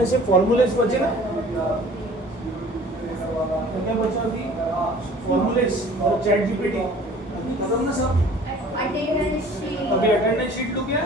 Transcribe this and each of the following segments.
में से फॉर्मूलेस बचे ना, तो क्या बचा अभी? फॉर्मूलेस और चैट जीपीटी अभी खत्म ना सब। अटेंडेंस शीट अभी अटेंडेंस शीट लू क्या?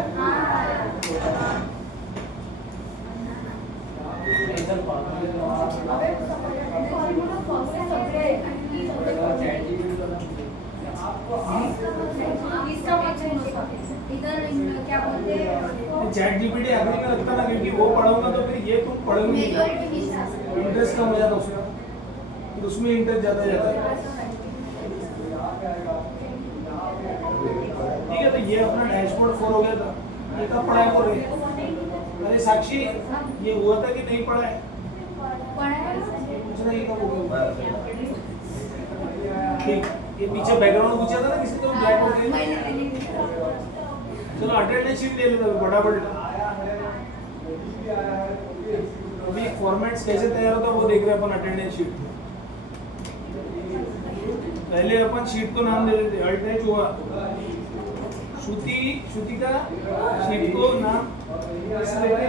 इधर क्या बोलते हैं चैट जीपीटी आखिरी में रखता ना, क्योंकि वो पढ़ाऊंगा तो फिर ये तुम पढ़ोगे इंटरेस्ट कम हो जाता उसका, फिर उसमें इंटरेस्ट ज्यादा जाता है। ठीक है, तो ये अपना डैशबोर्ड 4 हो गया था। ये कब पढ़ाया हो रहे? अरे साक्षी, ये हुआ था कि नहीं पढ़ा है? पूछना ये कब हो गया? ठीक, ये पीछे बैकग्राउंड पूछा था ना किसी को, ब्लैक हो गया। चलो अटेंडेंस शीट ले लेते हैं फटाफट। अभी फॉर्मेट्स कैसे तैयार होता है वो देख रहे हैं अपन अटेंडेंस शीट। पहले अपन शीट को नाम दे देते, अल्ट हुआ श्रुति का शीट को नाम कैसे देते?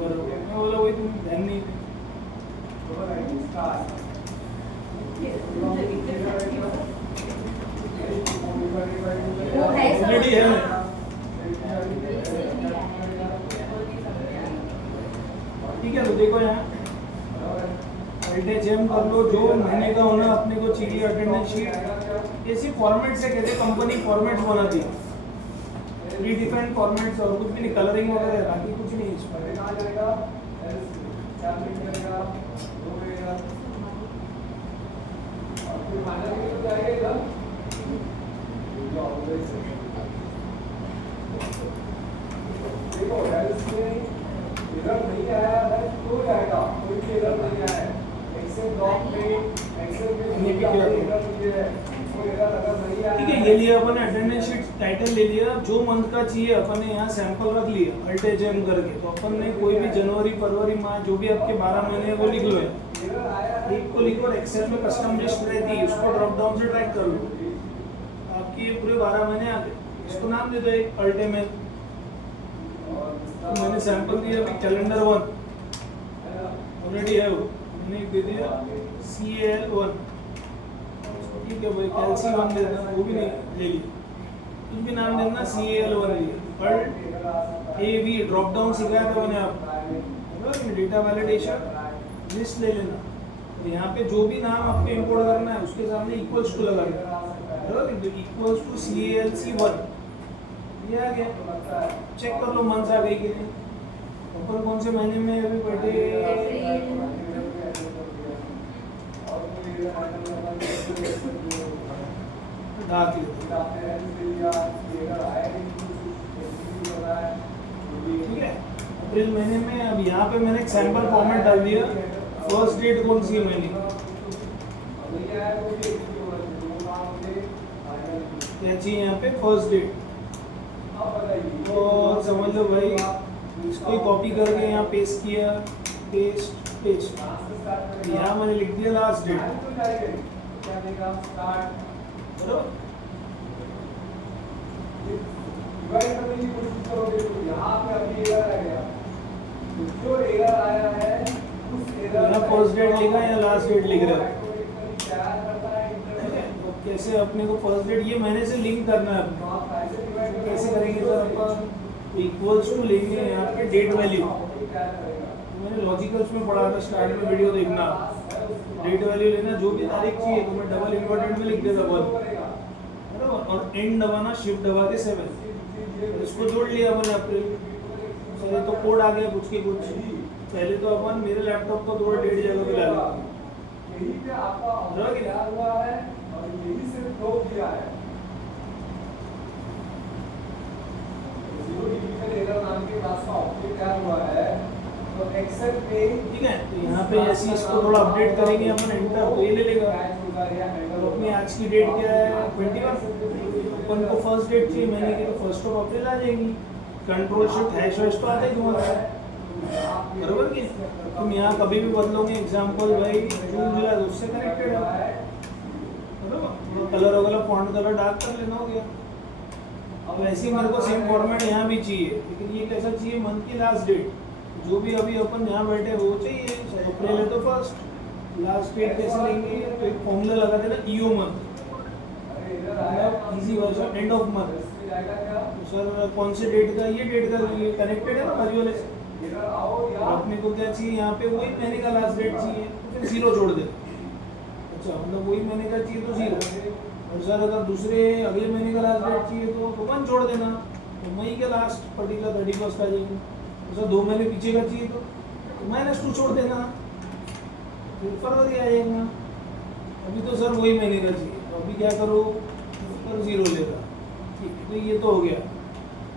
मैं बोला वही तुम ध्यान नहीं थे। ऑलरेडी है। ठीक है, तो देखो यहाँ एम कर लो, जो महीने का होना अपने को चाहिए अटेंडेंस शीट। ऐसी फॉर्मेट से कैसे कंपनी फॉर्मेट्स बनाती है, प्री डिफाइंड फॉर्मेट्स, और कुछ भी नहीं, कलरिंग वगैरह बाकी कुछ नहीं इसमें। एरर नहीं आया है तो जाएगा, कोई भी एरर नहीं आया है। एक्सेल डॉक में एक्सेल में ये भी क्या है? एरर मुझे है, कोई एरर अगर नहीं आया। ठीक है, ये लिया अपन अटेंडेंस शीट, टाइटल ले लिया, जो मंथ का चाहिए अपन ने यहाँ सैंपल रख लिया अल्ट एम करके। तो अपन ने कोई भी जनवरी फरवरी मार्च जो भी आपके 12 महीने वो लिख लो, एक को लिखो और एक्सेल में कस्टम लिस्ट रहती है, उसको ड्रॉप डाउन से ट्रैक कर लो, आपकी ये पूरे 12 महीने आते। इसको नाम दे दो एक अल्ट एम। तो मैंने सैंपल दिया अभी कैलेंडर 1 ऑलरेडी है, वो मैंने दे दिया CAL1। ठीक है भाई, कैल्सी 1 दे देना, वो भी नहीं ले लिया, कुछ भी नाम देना, CAL1 लिया। अल्ट AV ड्रॉप डाउन सिखाया था मैंने आपको, डेटा वैलिडेशन लिस्ट ले लेना, और यहाँ पे जो भी नाम आपको इंपोर्ट करना है उसके सामने इक्वल्स टू लगा देना, इक्वल्स टू CALC1। ये आ गया, चेक कर लो मंथ आ गई कि नहीं। अपन कौन से महीने में अभी बैठे? ठीक है, अप्रैल महीने में। अब यहाँ पे मैंने एक सैंपल फॉर्मेट डाल दिया, फर्स्ट डेट कौन सी है महीने, क्या चाहिए यहाँ पे? First date. और समझ लो भाई, इसको कॉपी करके यहाँ पेस्ट किया, पेस्ट यहाँ मैंने लिख दिया लास्ट डेट। यहाँ फर्स्ट डेट लिखा या लास्ट डेट लिख रहा है, कैसे अपने को फर्स्ट डेट ये महीने से लिंक करना है अपने। कैसे करेंगे सर? अपन इक्वल्स टू लेंगे यहाँ पे डेट वैल्यू, मैंने लॉजिकल्स में पढ़ा था, स्टार्ट में वीडियो देखना, डेट वैल्यू लेना, जो भी तारीख चाहिए तो मैं डबल इम्पोर्टेंट में लिख देता 1, बराबर, और एंड दबाना, शिफ्ट दबा के 7। इसको जोड़ लिया मैंने अप्रैल। चलिए, तो कोड आ गया कुछ के कुछ। पहले तो अपन मेरे लैपटॉप को थोड़ा डेढ़ जगह पे ला ठीक है, तो यहाँ पे जैसे इसको थोड़ा अपडेट करेंगे अपन एंटर, तो ये ले लेगा। तो अपनी आज की डेट क्या है? 21। अपन को फर्स्ट डेट चाहिए महीने की, तो 1 अप्रैल आ जाएगी। कंट्रोल शिफ्ट हैश तो आता ही तुम्हारा, बरोबर की। तुम यहाँ कभी भी बदलोगे, एग्जाम्पल भाई जून जुलाई, उससे कनेक्टेड है, बरोबर। कलर वगैरह फॉन्ट कलर डार्क कर लेना, हो गया। तो ऐसे ही मेरे को सेम फॉर्मेट यहाँ भी चाहिए, लेकिन ये कैसा चाहिए, मंथ की लास्ट डेट जो भी अभी अपन यहाँ बैठे वो चाहिए। अप्रैल है तो फर्स्ट, लास्ट डेट कैसे लेंगे, तो एक फॉर्मूला लगा देना ईओ मंथ, मतलब easy version end of month. तो सर कौन से डेट का, ये डेट का, ये कनेक्टेड है ना बाजू वाले से। तो अपने को क्या चाहिए यहाँ पे, वही महीने का लास्ट डेट चाहिए, तो फिर जीरो जोड़ दे। अच्छा, मतलब वही महीने का चाहिए तो जीरो, और सर अगर दूसरे अगले महीने का लास्ट डेट चाहिए तो 1 जोड़ देना, तो मई के लास्ट पर्टिकुलर 31 आ जाएंगे। तो सर 2 महीने पीछे का चाहिए तो -2 छोड़ देना, फिर फरवरी आ जाएगा। अभी तो सर वही महीने का चाहिए, तो अभी क्या करो, पर जीरो लेगा। ठीक है, तो ये तो हो गया।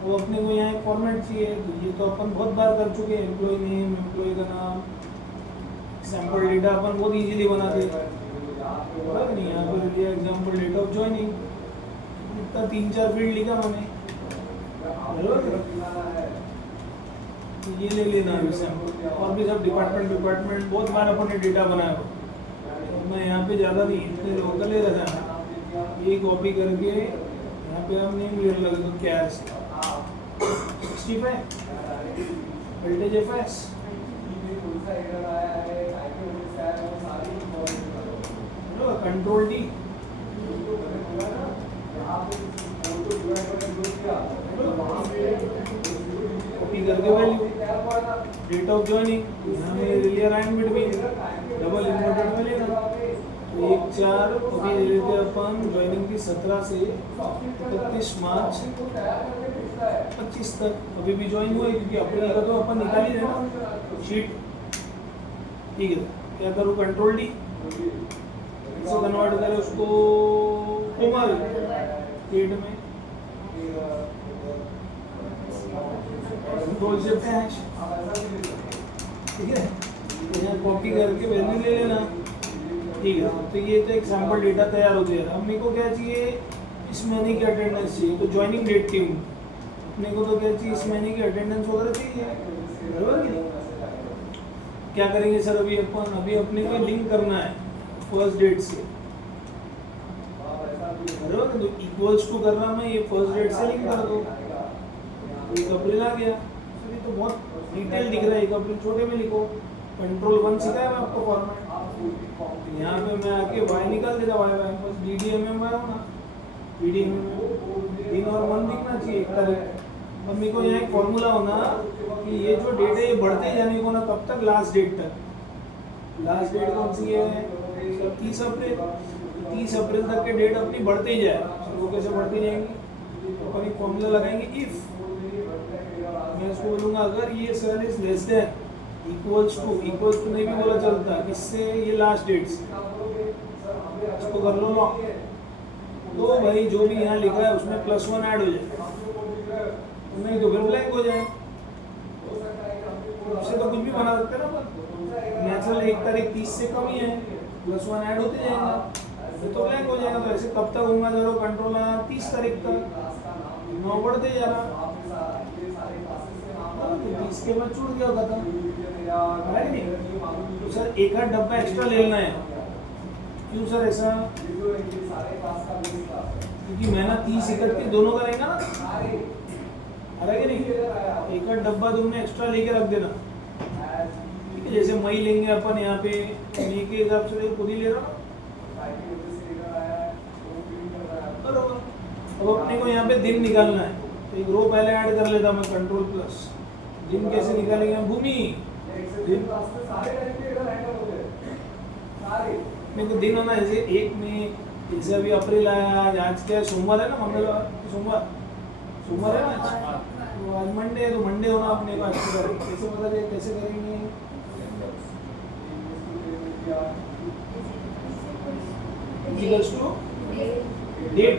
तो अपने को यहाँ एक फॉर्मेट चाहिए, तो ये तो अपन बहुत बार कर चुके हैं, एम्प्लॉय नेम, एम्प्लॉय का नाम, सैम्पल डेटा अपन बहुत इजीली बनाते हैं, नहीं। यहाँ पर लिया एग्जाम्पल डेट ऑफ ज्वाइनिंग, इतना 3-4 फील्ड लिखा मैंने, तो ये ले लेना अभी सैम्पल। और भी सब डिपार्टमेंट बहुत बार अपन ने डेटा बनाया हो, तो मैं यहाँ पे ज़्यादा नहीं, इतने लोकल ही रहता है, ये कॉपी करके यहाँ पे हम नेम ले लगे तो क्या है 65 voltage FS, control D, copy करके वैल्यू, डेट ऑफ ज्वाइनिंग, यहाँ में रिलियर एंड बिटवीन, डबल इम्पोर्टेंट में लेना, 1-4 अभी ले लेते अपन ज्वाइनिंग की 17 से 31 मार्च 25 तक, अभी भी ज्वाइन हुआ है क्योंकि अप्रैल का तो अपन निकाल ही देना शीट। ठीक है, क्या करूँ, कंट्रोल डी से कन्वर्ट करें उसको कोमल डेट में, कंट्रोल से हैश। ठीक है, यहाँ कॉपी करके वैल्यू ले लेना। ठीक है, तो ये तो एक सैम्पल डेटा तैयार हो गया। अब मेरे को क्या चाहिए, इस महीने की अटेंडेंस चाहिए, तो ज्वाइनिंग डेट थी अपने को, तो क्या चाहिए, इस महीने की अटेंडेंस वगैरह चाहिए, बराबर कि नहीं। क्या करेंगे सर, अभी अपने को लिंक करना है फर्स्ट डेट से, बराबर, तो इक्वल्स टू करना, मैं ये फर्स्ट डेट से लिंक कर दो, 1 अप्रैल आ गया। ये तो बहुत डिटेल दिख रहा है, 1 अप्रैल छोटे में लिखो, कंट्रोल 1 सिखाया मैं आपको फॉर्मेट, यहाँ पे मैं आके वाई निकाल देता, वाई बस DDMM आया ना, DDMM दिन और मंथ दिखना चाहिए 1 तारीख। अब मेरे को यहाँ एक फॉर्मूला होना कि ये जो डेट है ये बढ़ते ही जाने को ना, कब तक, लास्ट डेट तक। लास्ट डेट कौन सी है सर, 30 अप्रैल, 30 अप्रैल तक के डेट अपनी बढ़ते ही जाए। वो कैसे बढ़ती जाएंगी, तो अपन एक फॉर्मूला लगाएंगे, इफ मैं इसको बोलूँगा अगर ये cell is less than equals to नहीं भी बोला चलता, किससे, ये लास्ट डेट से, इसको कर लो लॉक, तो भाई जो भी यहाँ लिखा है उसमें +1 ऐड हो जाए, नहीं तो फिर ब्लैंक हो जाए। उससे तो कुछ भी बना सकते हैं ना, नेचुरल 1 तारीख 30 से कम ही है, +1 ऐड होते जाएगा, तो ब्लैंक हो जाएगा। तो ऐसे कब तक होगा, जरूर कंट्रोल आया 30 तारीख तक, 9 बढ़ते जा रहा, 30 के बाद छूट गया, खत्म है नहीं। तो सर 1 आध डब्बा एक्स्ट्रा ले लेना है, क्यों सर ऐसा, क्योंकि महीना 30-31 दोनों का रहेगा ना, अरे कि नहीं, 1 आध डब्बा तुमने एक्स्ट्रा लेके रख देना। ठीक है, जैसे मई लेंगे अपन यहाँ पे, मई के हिसाब से खुद ही ले रहा, बरोबर। अब अपने को यहाँ पे दिन निकालना है, तो एक रो पहले ऐड कर लेता मैं, कंट्रोल प्लस, दिन कैसे निकालेंगे, भूमि दिन, मेरे को दिन होना जैसे 1 में, जैसे अभी अप्रैल आया, आज क्या है, सोमवार है ना, मंगलवार, सोमवार है ना आज, तो आज मंडे है, तो मंडे होना अपने को, कैसे पता चले, कैसे करेंगे, equals to date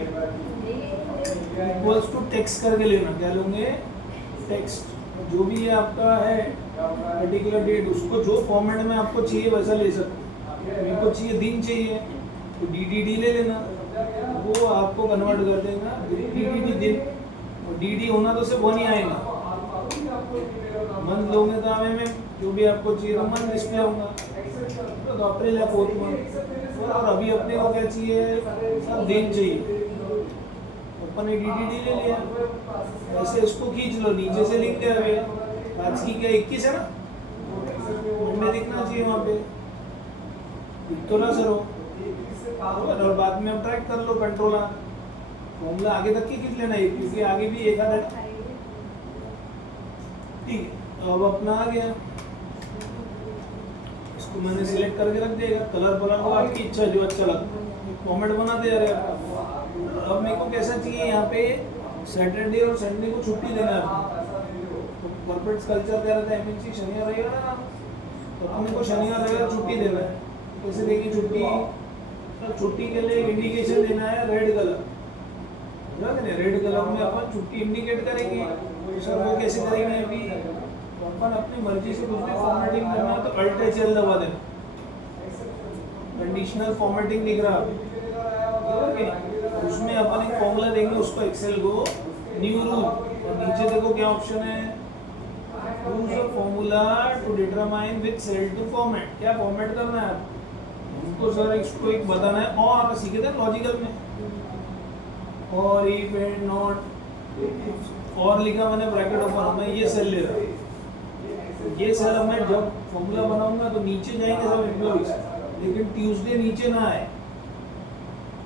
equals to text करके लेना, क्या लोगे, टेक्स्ट, जो भी ये आपका है पर्टिकुलर डेट, उसको जो फॉर्मेट में आपको चाहिए वैसा ले सकते। मेरे को चाहिए दिन चाहिए, तो DDD ले लेना, वो आपको कन्वर्ट कर देगा DDD दिन, और DD होना तो सिर्फ 1 ही आएगा, मंथ लोगे तो में जो भी आपको चाहिए तो मंथ डिस्प्ले होगा, तो अप्रैल या 4th मंथ। और अभी अपने को क्या चाहिए, सब दिन चाहिए, अपन ने DDD ले लिया, ऐसे इसको खींच लो, नीचे से लिख दिया हुआ, आज की क्या 21 है ना, मंडे दिखना चाहिए वहाँ पे, दिख तो ना सर हो, और बाद में अब ट्रैक कर लो कंट्रोल आर, फॉर्मूला आगे तक की खींच लेना है क्योंकि आगे भी एक आधा, ठीक है। अब अपना आ गया, इसको मैंने सिलेक्ट करके रख दिया, कलर को आपकी इच्छा जो अच्छा लगता है, फॉर्मेट बनाते जा रहे हैं। अब मेरे को कैसा चाहिए, यहाँ पे सैटरडे और संडे को छुट्टी देना है, तो कॉर्पोरेट कल्चर कह रहा था MNC शनिवार रविवार ना, तो अपने को शनिवार रविवार छुट्टी देना है। कैसे देगी छुट्टी, तो छुट्टी के लिए इंडिकेशन देना है रेड कलर, रेड कलर में अपन छुट्टी इंडिकेट करेंगे। तो सर वो कैसे करेंगे, अभी तो अपन अपनी मर्जी से कुछ भी फॉर्मेटिंग करना है तो अल्ट एच एल दबा देना, कंडीशनल फॉर्मेटिंग दिख रहा है, उसमें अपन एक फॉर्मूला देंगे उसको, एक्सेल को न्यू रूल, और नीचे देखो क्या ऑप्शन है, use a formula to determine which cell to format, क्या फॉर्मेट करना है हमको सर, इसको एक बताना है, और सीखे थे लॉजिकल में, और इफ एंड नॉट, और लिखा मैंने ब्रैकेट ओपन, मैं ये सेल ले रहा हूँ, ये सेल अब मैं जब फॉर्मूला बनाऊंगा तो नीचे जाएंगे सब एम्प्लॉइज, लेकिन ट्यूसडे नीचे ना आए,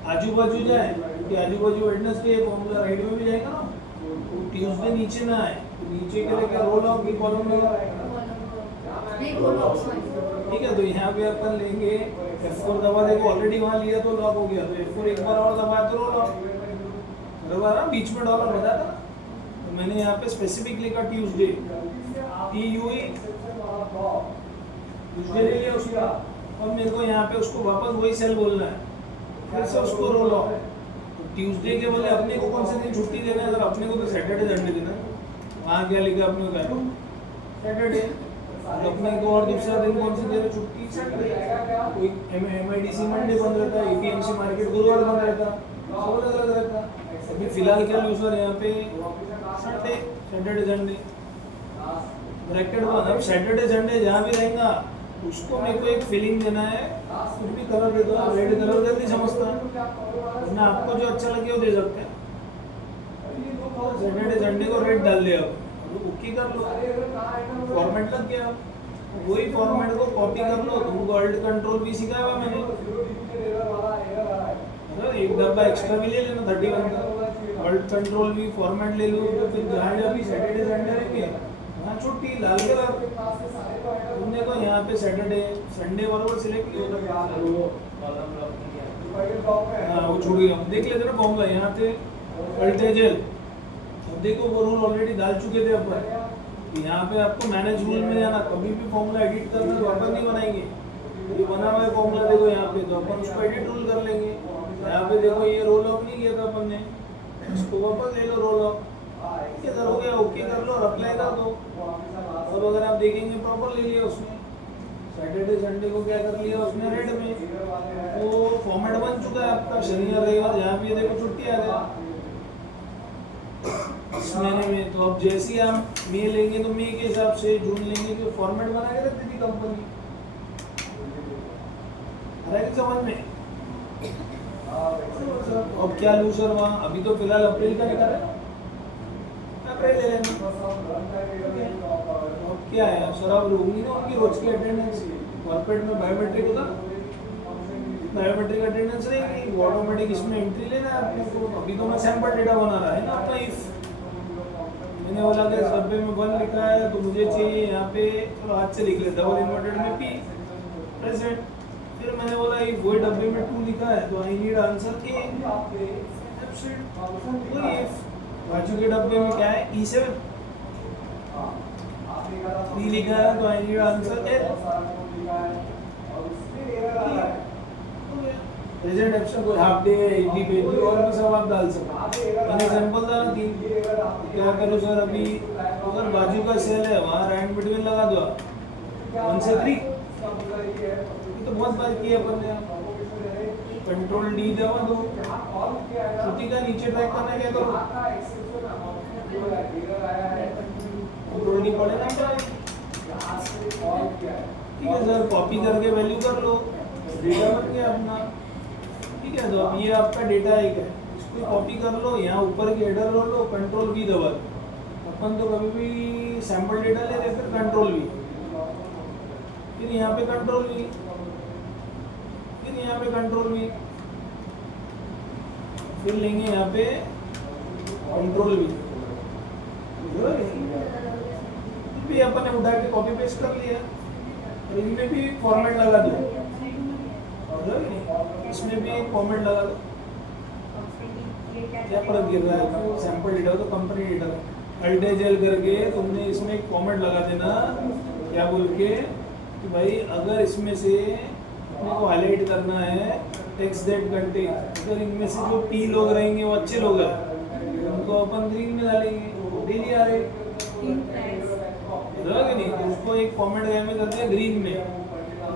आजू बाजू जाए, क्योंकि आजू बाजू वेडनेसडे फॉर्मूला राइट में भी जाएगा ना, तो ट्यूसडे नीचे ना आए, तो नीचे के लिए क्या रो लॉग की कॉलम लगा, ठीक है। तो यहाँ पे अपन लेंगे F4 दबा, देखो ऑलरेडी वहाँ लिया तो लॉक हो गया, तो F4 एक बार और दबाया तो रो लॉक, बराबर ना, बीच में डॉलर बता था, तो मैंने यहाँ पे स्पेसिफिक लिखा ट्यूसडे, TUE ट्यूसडे ले लिया उसका, और मेरे को यहाँ पे उसको वापस वही सेल बोलना है, फिर से उसको रोल ऑफ, तो ट्यूसडे के बोले अपने को कौन से दिन छुट्टी देना है, अगर अपने को तो सैटरडे संडे देना है, वहाँ क्या लिखा अपने को, क्या सैटरडे, अपने को और दूसरा दिन कौन सी दे रहे छुट्टी, संडे, कोई MIDC मंडे बंद रहता है, APMC मार्केट गुरुवार बंद रहता, सब अलग अलग रहता, अभी फिलहाल क्या यूजर यहाँ पे संडे, सैटरडे संडे ब्रैकेट बंद, अब सैटरडे संडे जहाँ भी रहेगा उसको मेरे को एक फीलिंग देना है, कुछ भी कलर दे दो, रेड कलर जल्दी समझता है ना, आपको जो अच्छा लगे वो दे सकते हैं, सैटरडे संडे को रेड डाल दिया, अब ओके कर लो, फॉर्मेट लग गया, वही फॉर्मेट को कॉपी कर लो, तुमको अल्ट कंट्रोल भी सिखाया हुआ मैंने, एक डब्बा एक्स्ट्रा भी ले लेना 31 का, अल्ट कंट्रोल भी फॉर्मेट ले लो, तो फिर जहाँ जहाँ भी सैटरडे संडे रहेंगे वहाँ छुट्टी लाल कलर, तुमने को यहाँ पे सैटरडे संडे बराबर सिलेक्ट किया, हाँ वो छूट गया, देख लेते ना फॉर्मूला यहाँ पे अल्ट एच एल, अब देखो वो रूल ऑलरेडी डाल चुके थे अपन, यहाँ पे आपको मैनेज रूल में जाना, कभी भी फॉर्मूला एडिट करना तो अपन नहीं बनाएंगे, ये बना हुआ है फॉर्मूला देखो यहाँ पे, तो अपन उसको एडिट रूल कर लेंगे, यहाँ पे देखो ये रोल ऑफ नहीं किया था अपन ने, इसको वापस ले लो रोल ऑफ, ठीक है सर हो गया, ओके कर लो और अप्लाई कर दो। अब अगर आप देखेंगे प्रॉपर ले लिया उसने, सैटरडे संडे को क्या कर लिया उसने रेड में, तो फॉर्मेट बन चुका है आपका, शनिवार रविवार यहाँ भी देखो छुट्टी आ गया इस महीने में, तो अब जैसे ही आप मई लेंगे तो मई के हिसाब से, जून लेंगे तो फॉर्मेट बना के रखती थी कंपनी, समझ में। अब क्या लूँ सर वहाँ, अभी तो फिलहाल अप्रैल का निकाला है, अप्रैल ले लेना, अब क्या है सर, अब होगी ना उनकी रोज की अटेंडेंस, कॉर्पोरेट में बायोमेट्रिक होता, बायोमेट्रिक अटेंडेंस रहेगी, वो ऑटोमेटिक इसमें एंट्री लेना है अपने को, अभी तो मैं सैंपल डेटा बना रहा है ना अपना, इफ मैंने बोला कि डब्बे में 1 लिखा है तो मुझे चाहिए यहाँ पे, चलो हाथ से लिख ले, डबल इन्वर्टेड में P प्रेजेंट, फिर मैंने बोला ये वही डब्बे में 2 लिखा है तो आई नीड आंसर A, बाजू के डब्बे में क्या है E7, 3 लिखा है तो I need answer L, present absent कोई हाफ डे है, 80 पेज और भी सब आप डाल सकते, मैंने सैंपल डाला 3, क्या करूँ सर अभी, अगर बाजू का सेल है वहाँ राइट बिटवीन लगा दो 1 से 3, तो बहुत बार किया अपन ने, कंट्रोल D दबा दो, छुट्टी का नीचे ट्रैक करना क्या करो, कंट्रोल D पड़ेगा, ठीक है सर, कॉपी करके वैल्यू कर लो, डेटा बन गया अपना, ठीक है। तो अब ये आपका डेटा एक है, इसको कॉपी कर लो, यहाँ ऊपर की हेडर लो, कंट्रोल V दबा दो। अपन तो कभी भी सैंपल डेटा ले रहे, फिर कंट्रोल V, फिर यहाँ पे कंट्रोल V, फिर यहाँ पे कंट्रोल V, फिर लेंगे यहाँ पे कंट्रोल V। भी अपन ने उठा के कॉपी पेस्ट कर लिया, और इनमें भी फॉर्मेट लगा दो, इसमें भी फॉर्मेट लगा दो। क्या फर्क गिर रहा है? सैंपल डेटा तो कंपनी डेटा है, अल्टेजेल करके तुमने इसमें एक फॉर्मेट लगा देना, क्या बोल के कि भाई अगर इसमें से अपने को हाईलाइट करना है टेक्स्ट दैट कंटेन, अगर इनमें से जो P लोग रहेंगे वो अच्छे लोग हैं, उनको अपन ग्रीन में डालेंगे, डेली आ रहे नहीं, तो उसको एक फॉर्मेट में कर दिया ग्रीन में।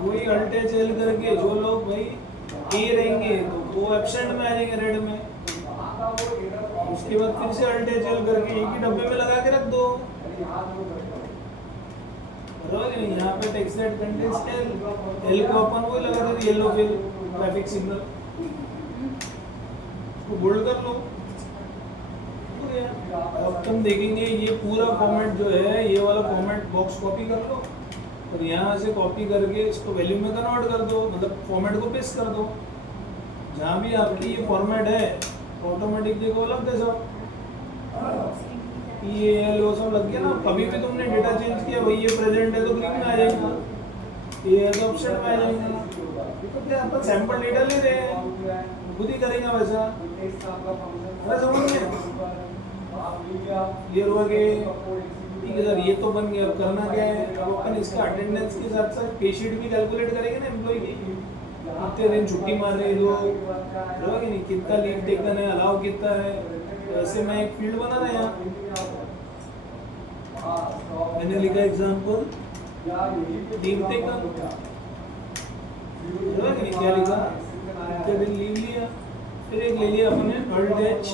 वही अल्टेजेल करके जो लोग भाई A रहेंगे तो वो एब्सेंट में आ जाएंगे रेड में। उसके बाद फिर से अल्टेजेल करके एक ही डब्बे में लगा के रख दो। यहाँ पे टेक्स्ट दैट कंटेन्स एल को अपन वही लगा देते येलो फिल ट्रैफिक सिग्नल, उसको बोल्ड कर लो। अब तुम देखेंगे ये पूरा फॉर्मेट जो है, ये वाला फॉर्मेट बॉक्स कॉपी कर लो और यहाँ से कॉपी करके इसको वैल्यू में कन्वर्ट कर दो, मतलब फॉर्मेट को पेस्ट कर दो। जहाँ भी आपकी ये फॉर्मेट है ऑटोमेटिक देखो लग गए सब, ये वो सब लग गया ना। अभी भी तुमने डेटा चेंज किया, भाई ये प्रेजेंट है तो ग्रीन में आ जाएगा, ये है तो ऑप्शन में आ जाएगा। तो क्या अपन सैंपल डेटा ले रहे हैं, खुद ही करेंगे वैसा। समझ में ये हुआ कि ठीक है सर ये तो बन गया, अब करना क्या है? अब अपन इसका अटेंडेंस के साथ साथ पे शीट भी कैलकुलेट करेंगे ना एम्प्लॉय की, कितने दिन छुट्टी मार रहे लोग, नहीं कितना लीव टेकन है, अलाउ कितना है। वैसे मैं एक फील्ड बना रहा यहाँ, मैंने लिखा एग्जाम्पल लीव टेकन, क्या लिखा कितने दिन लीव लिया, फिर एक ले लिया अपने अल्टेज,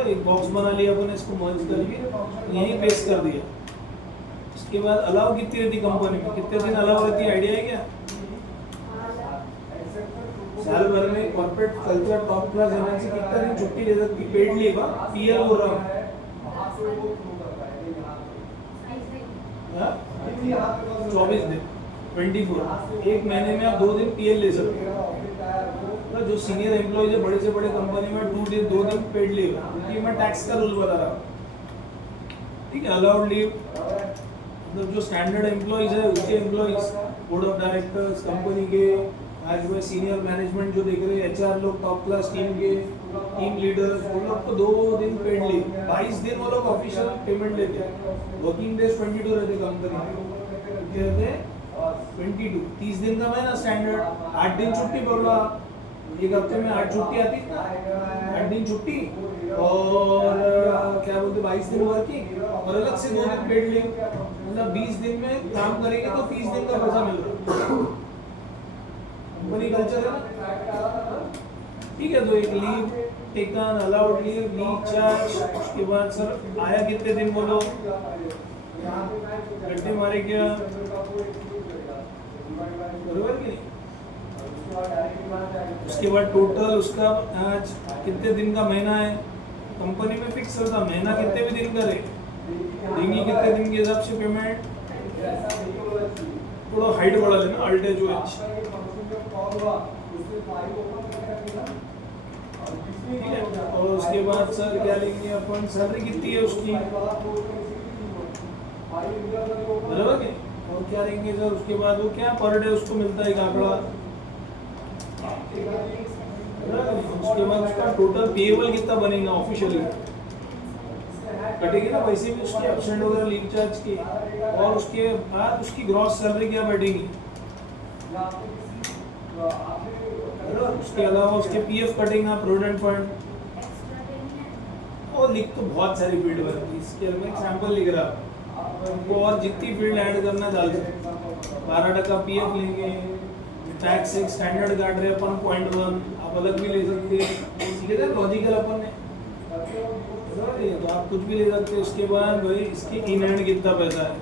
एक बॉक्स बना लिया अपने, इसको मर्ज करके यहीं पेस्ट कर दिया। उसके बाद अलाउ कितनी रहती कंपनी में, कितने दिन अलाउ रहती है आइडिया है क्या? साल भर में corporate culture top class MNC कितना दिन छुट्टी दे सकती, पेड लीव पीएल हो रहा हूँ 24 दिन 24, एक महीने में आप 2 दिन पीएल ले सकते हो। जो सीनियर एम्प्लॉइज है बड़े से बड़े कंपनी में 2 दिन पेड लीव, क्योंकि मैं टैक्स का रूल बता रहा हूँ, ठीक है। अलाउड लीव मतलब जो स्टैंडर्ड एम्प्लॉइज है उसके employees, board of directors company के, आज वो सीनियर मैनेजमेंट जो देख रहे हैं, एचआर लोग, टॉप क्लास टीम के टीम लीडर्स, वो लोग को 2 दिन पेड लीव, 22 दिन वो लोग ऑफिशियल पेमेंट लेते हैं। वर्किंग डेज 22 रहते कंपनी में, 22 30 दिन का महीना स्टैंडर्ड, 8 दिन छुट्टी पकड़ो आप, एक हफ्ते में 8 छुट्टी आती है, 8 दिन छुट्टी और क्या बोलते 22 दिन वर्किंग और अलग से 2 दिन पेड लीव, मतलब 20 दिन में काम करेंगे तो 30 दिन का पैसा मिल रहा है। कंपनी कल्चर है ना, ठीक है। तो एक leave taken, allowed leave, leave charge, उसके बाद सर आया कितने दिन बोलो, गड्ढे मारे क्या, बरोबर कि नहीं? उसके बाद टोटल उसका आज कितने दिन का महीना है, कंपनी में फिक्स होता महीना कितने भी दिन करे देंगी, कितने दिन के हिसाब से पेमेंट। थोड़ा हाइट बढ़ा लेना अल्टेज वेज, और उसके बाद सर क्या लेंगे अपन, सैलरी कितनी है उसकी, बराबर है। और क्या लेंगे सर उसके बाद, वो क्या पर डे उसको मिलता है आंकड़ा, उसके बाद उसका टोटल पेएबल कितना बनेगा ऑफिशियली, कटेगी ना पैसे भी उसके एब्सेंट वगैरह लीव चार्ज की, और उसके बाद उसकी ग्रॉस सैलरी क्या बैठेगी, उसके अलावा उसके पीएफ कटेगा, प्रोविडेंट फंड, और लिख तो बहुत सारी फील्ड बनती है। इसके मैं एग्जांपल लिख रहा हूँ, आपको और जितनी फील्ड ऐड करना डाल सकते, 12% पीएफ लेंगे, टैक्स एक स्टैंडर्ड काट रहे अपन 0.1, आप अलग भी ले सकते हैं, ठीक है लॉजिकल अपन ने, तो आप कुछ भी ले सकते हैं। उसके बाद भाई इसके इन हैंड कितना पैसा है,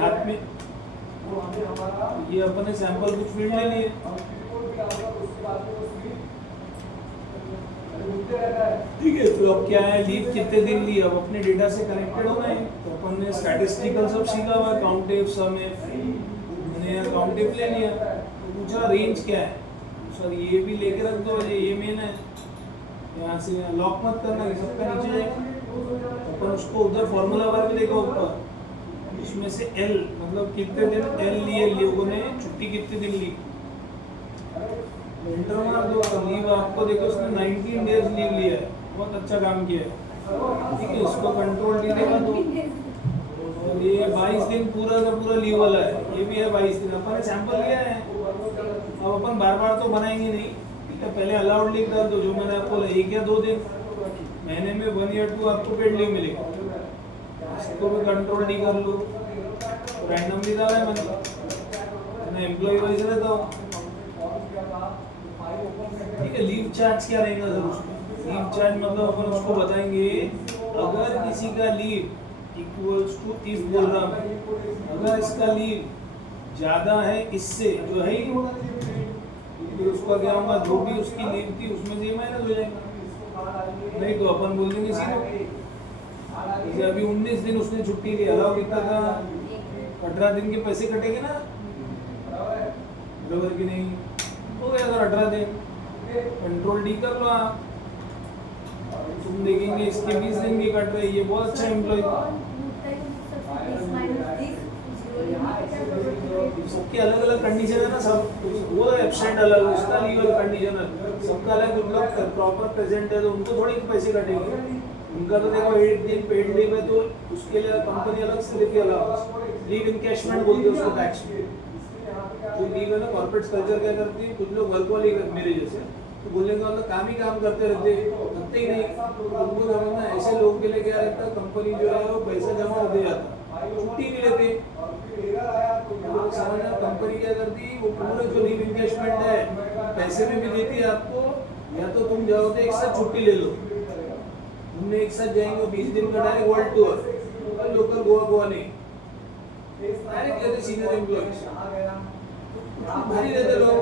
हाथ में, ये अपन ने सैंपल कुछ फील्ड ले लिए, ठीक है, तो अब क्या है, लीव कितने दिन ली, अब अपने डेटा से कनेक्टेड होना है। तो अपन ने स्टैटिस्टिकल सब सीखा हुआ, काउंटिव, सम इफ, मैंने काउंटिव ले लिया। तो पूछा रेंज क्या है, सर ये भी लेके रख दो, ये मेन है, यहाँ से लॉक मत करना कि सबका नीचे जाएगा। अपन उसको उधर फॉर्मूला वर्क देखो ऊपर, इसमें से एल मतलब कितने दिन एल लिए लोगों ने, छुट्टी कितने दिन ली, इंटर मार दो। लीव आपको देखो उसने 19 डेज लीव लिया है, बहुत अच्छा काम किया है। ठीक है, इसको कंट्रोल डी देगा दो, और ये 22 दिन पूरा का पूरा लीव वाला है, ये भी है 22 दिन। अपन ने सैंपल लिया है, अब अपन बार बार तो बनाएंगे नहीं। ठीक है, पहले अलाउड लीव डाल दो, जो मैंने आपको बोला 1 या 2 दिन, महीने में 1 या 2 आपको पेड लीव मिलेगा। इसको भी कंट्रोल डी कर लो, रैंडमली डाला है मैंने एम्प्लॉय वाइज रहता हूँ। ठीक है, लीव चार्ज क्या रहेगा सर उसमें, लीव चार्ज मतलब अपन उसको बताएंगे, अगर किसी का लीव इक्वल्स टू, इफ बोल रहा हूँ, अगर इसका लीव ज़्यादा है इससे जो है ही, तो उसका क्या होगा, जो भी उसकी लीव थी उसमें से माइनस हो जाएगा। नहीं तो अपन बोल देंगे सीधे, जैसे अभी 19 दिन उसने छुट्टी ली, अलाउ कितना था, 18 दिन के पैसे कटेंगे ना, बराबर कि नहीं, हो गया सर 18 दिन। कंट्रोल डी कर लो आप, तुम देखेंगे इसके 20 दिन की कट रही है, ये बहुत अच्छा एम्प्लॉय। सबके अलग अलग कंडीशन है ना, सब वो एब्सेंट अलग, उसका लीव कंडीशन अलग, सबका अलग, मतलब प्रॉपर प्रेजेंट है तो उनको थोड़ी पैसे कटेंगे। उनका तो देखो 8 दिन पेड लीव है, तो उसके लिए कंपनी अलग से देती है, अलग लीव इनकैशमेंट बोलते हैं उसको टैक्स में। जो लीव है ना, कॉर्पोरेट कल्चर क्या करती है, कुछ लोग वर्क वाले मेरे जैसे तो बोलने का मतलब काम ही काम करते रहते ही नहीं। उनको समझना ऐसे लोगों के लिए क्या रहता है, कंपनी जो है वो पैसा जमा होते जाता, छुट्टी नहीं लेते। तो समझना कंपनी क्या करती है, वो पूरे जो लीव इनकैशमेंट है पैसे में भी देती है आपको, या तो तुम जाओ तो एक साथ छुट्टी ले लो, हमने एक साथ जाएंगे 20 दिन का direct world tour, local Goa नहीं, डायरेक्ट लेते सीनियर एम्प्लॉइज, भारी रहते लोग,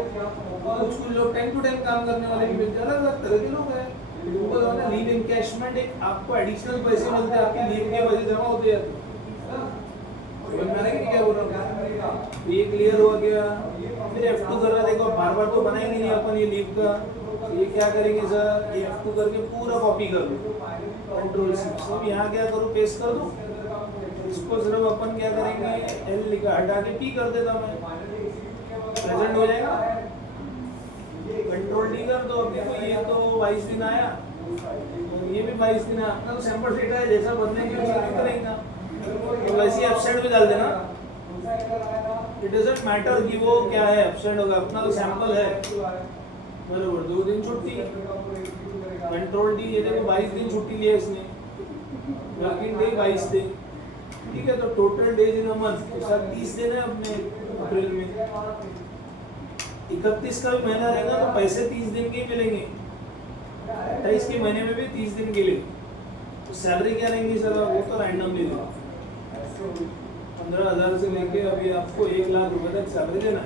कुछ लोग टाइम टू टाइम काम करने वाले भी मिलते, अलग अलग तरह के लोग हैं। उनको जो है लीव इनकैशमेंट, एक आपको एडिशनल पैसे मिलते हैं, आपकी लीव के पैसे जमा होते जाते हैं। समझ में आ रहा है कि क्या बोल रहा हूँ, ये क्लियर हो गया। फिर F2 कर रहा, देखो बार बार तो बनाएंगे नहीं अपन ये लीव का, ये क्या करेंगे सर, ये F2 करके पूरा कॉपी कर लो, कंट्रोल C, सब यहाँ क्या करो, पेस्ट कर दो। इसको सिर्फ अपन क्या करेंगे, L लिखा हटा के P कर देता मैं, प्रेजेंट हो जाएगा। कंट्रोल D कर दो, अभी तो ये तो 22 दिन आया, ये भी 22 दिन आया, अपना तो सैंपल डेटा है, जैसा बनने की कोशिश करेंगे तो वैसे एब्सेंट भी डाल देना। इट डजंट मैटर कि वो क्या है, एब्सेंट होगा, अपना तो सैंपल है, बराबर। 2 दिन छुट्टी, कंट्रोल डी, ये देखो 22 दिन छुट्टी लिया इसने, वर्किंग डे 22 दिन। ठीक है, तो total days in a month तो सर 30 दिन है अपने अप्रैल में, 31 का भी महीना रहेगा तो पैसे 30 दिन के ही मिलेंगे, 28 के महीने में भी 30 दिन के लिए। तो सैलरी क्या रहेंगी सर, वो तो रैंडमली देगा, 15,000 से लेके अभी आपको 1 लाख रुपए तक सैलरी देना है।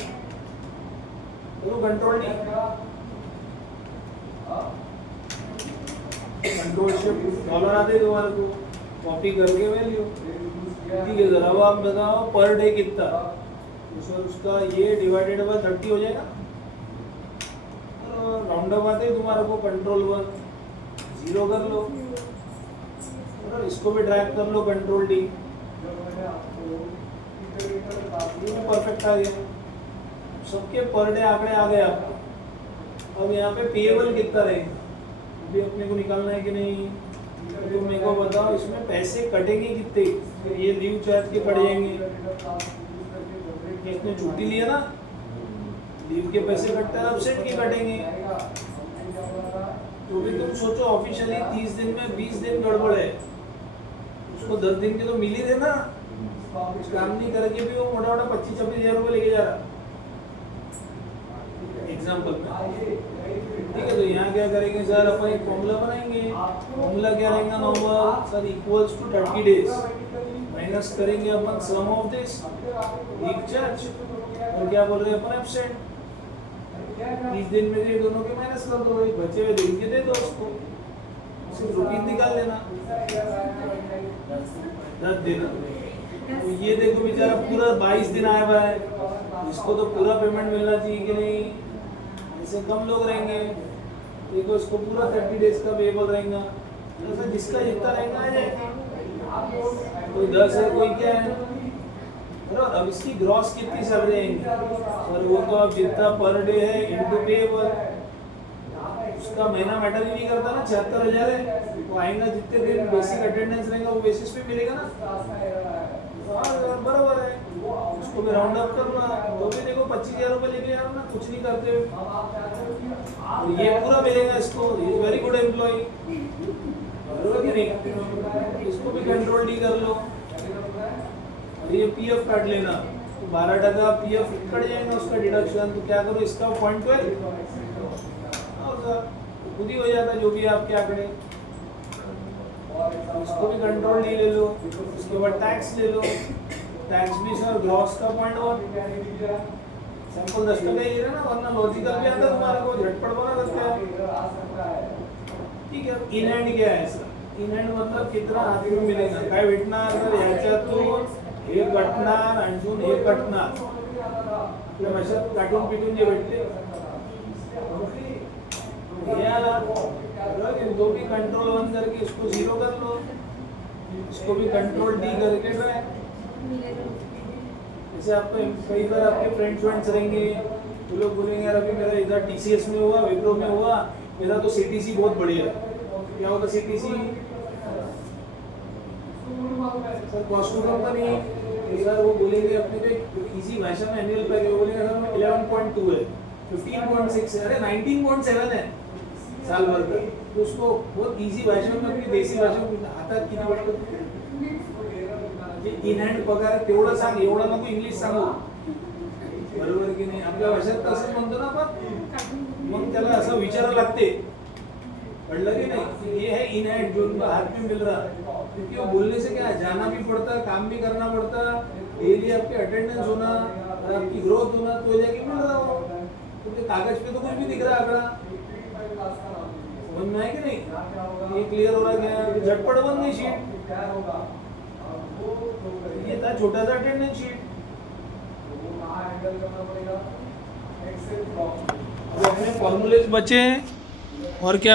तो control D, control shift dollar आते तुम्हारे को, कॉपी करके वैल्यू। ठीक है सर, अब आप बताओ पर डे कितना, तो सर उसका ये डिवाइडेड बाय 30 हो जाएगा, राउंड अप आते तुम्हारे को, कंट्रोल 1 0 कर लो, और इसको भी ड्रैग कर लो, कंट्रोल डी, परफेक्ट आ गया। सबके पर डे आंकड़े आ गए आपको। अब यहाँ पे पेएबल कितना रहेगा अभी अपने को निकालना है कि नहीं, तो मेरे को बताओ इसमें पैसे कटेंगे कितने। तो ये लीव चार्ज के कट जाएंगे, इसने छुट्टी लिया ना, लीव के पैसे कटते हैं, एब्सेंट के कटेंगे। तो भी तुम सोचो ऑफिशियली 30 दिन में 20 दिन गड़बड़ है, उसको 10 दिन के तो मिल ही थे ना, कुछ काम नहीं करके भी वो मोटा मोटा 25-26 हज़ार रुपये लेके जा रहा एग्जाम्पल में। ठीक है, तो यहाँ क्या करेंगे सर, अपन एक फॉर्मूला बनाएंगे, फॉर्मूला क्या रहेगा normal sir, equals to 30 days minus करेंगे अपन sum of this leave charge, और क्या बोल रहे हैं अपन एब्सेंट। 30 दिन में ये दोनों के माइनस कर दो भाई, बचे हुए दिन के दे दो उसको, सिर्फ रुपीज निकाल लेना, 10 देना। तो ये देखो बेचारा पूरा 22 दिन आया हुआ है, इसको तो पूरा पेमेंट मिलना चाहिए कि नहीं, ऐसे कम लोग रहेंगे, देखो इसको पूरा 30 डेज का पेबल रहेगा, ऐसा जिसका जितना रहेगा आ जाएगा, कोई 10 है कोई क्या है। बराबर, अब इसकी ग्रॉस कितनी सैलरी आएंगी और वो तो अब जितना पर डे है इनटू पेबल, उसका महीना मैटर ही नहीं करता ना, 76,000 है तो आएगा जितने दिन बेसिक अटेंडेंस रहेगा वो बेसिस पे मिलेगा ना। और बराबर है, उसको भी राउंड अप करना, वो भी देखो 25,000 रुपये लेके आओ ना, कुछ नहीं करते हुए, ये पूरा मिलेगा इसको, ये वेरी गुड एम्प्लॉय, बराबर कि नहीं। इसको भी कंट्रोल डी कर लो, और ये पीएफ काट लेना, तो 12% पीएफ कट जाएगा उसका डिडक्शन, तो क्या करो इसका 0.12 खुद ही हो जाता है जो भी आपके आंकड़े, इसको भी कंट्रोल डी ले लो, उसके बाद टैक्स ले लो, टैक्स भी सर ग्रॉस का 0.1 सैंपल 10% ही है ना, वरना लॉजिकल भी आता तुम्हारे को झटपट बना करते हैं। ठीक है, इन हैंड क्या है सर, इन हैंड मतलब कितना हाथ में मिलेगा, काय भेटणार तर ह्याच्यातून हे कटणार आणखून हे कटणार, आपल्या भाषेत काटून पिटून जे भेटते या तो भी कंट्रोल 1 करके इसको 0 कर लो, इसको भी कंट्रोल डी करके ट्राई। जैसे आपको कई बार आपके फ्रेंड्स रहेंगे, तो लोग बोलेंगे यार अभी मेरा इधर टीसीएस में हुआ, विप्रो में हुआ, मेरा तो सीटीसी बहुत बढ़िया है। क्या होगा CTC sir, cost to company, sir वो बोलेंगे अपने को इजी भाषा में एनुअल पैकेज बोलेंगे सर 11.2 है, 15.6 है, अरे 19.7 है साल भर का, तो उसको बहुत इजी भाषा में अपनी देसी भाषा में हातात किती वाटतं इन हँड पगार आहे तेवढं सांग, एवढं नको इंग्लिश सांगू, बरोबर की नाही। आपल्या भाषेत तसं म्हणतो ना आपण, मग त्याला असं विचारायला लागते, पढ़लं की नहीं, ये है इन हैंड जो हाथ में मिल रहा, क्योंकि वो बोलने से क्या जाना भी पड़ता, काम भी करना पड़ता, डेली आपके अटेंडेंस होना और आपकी ग्रोथ होना, तो जाके मिल रहा हो, क्योंकि कागज पे तो कुछ भी दिख रहा आंकड़ा, समझ में है कि नहीं, ये क्लियर हो रहा क्या, झटपट बन गई शीट, ये था छोटा सा अटेंडेंस शीट। अब अपने फॉर्मूले बचे हैं और क्या